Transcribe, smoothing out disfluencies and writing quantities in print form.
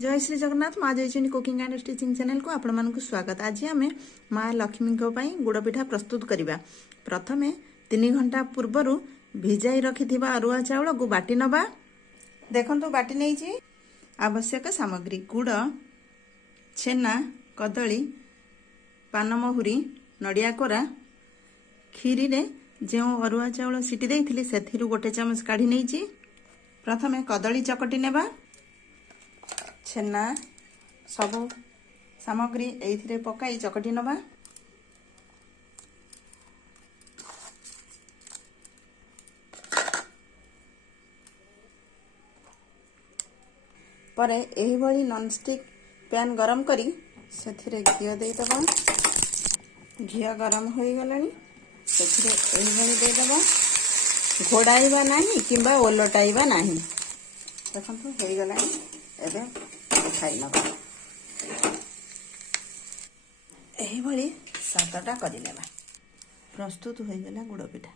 जय श्री जगन्नाथ माँ जयचंडी cooking and stitching channel को आपण मानक स्वागत। आज आम माँ लक्ष्मी गुड़ पिठा प्रस्तुत करवा। प्रथमे 3 घंटा पूर्वर भिजाई रखि अरुआ चाउल को बाटी नवा। देखंतु बाटी नहीं आवश्यक सामग्री गुड़, छेना, कदली, पानमहुरी, नड़िया कोरा। खीरी रे जो अरुआ चाउल सीटी देइथिली सेथिरु गोटे चामच काढ़ी नहीं। प्रथमे कदली चकटी नेबा, छेना सबु सामग्री एइथिरे पकाई चकटी नबा। परे एही भली नॉनस्टिक पैन गरम करी सेथिरे घियो देई दबा। घियो गरम होई गलानी सेथिरे एही भली देई दबा। घोड़ाइबा नाही किंबा ओलटाइबा नाही। देखंतु होई गलानी एबे खाई नबा। एही भली 7टा करि नेबा। प्रस्तुत होई गला गुड़ पिठा।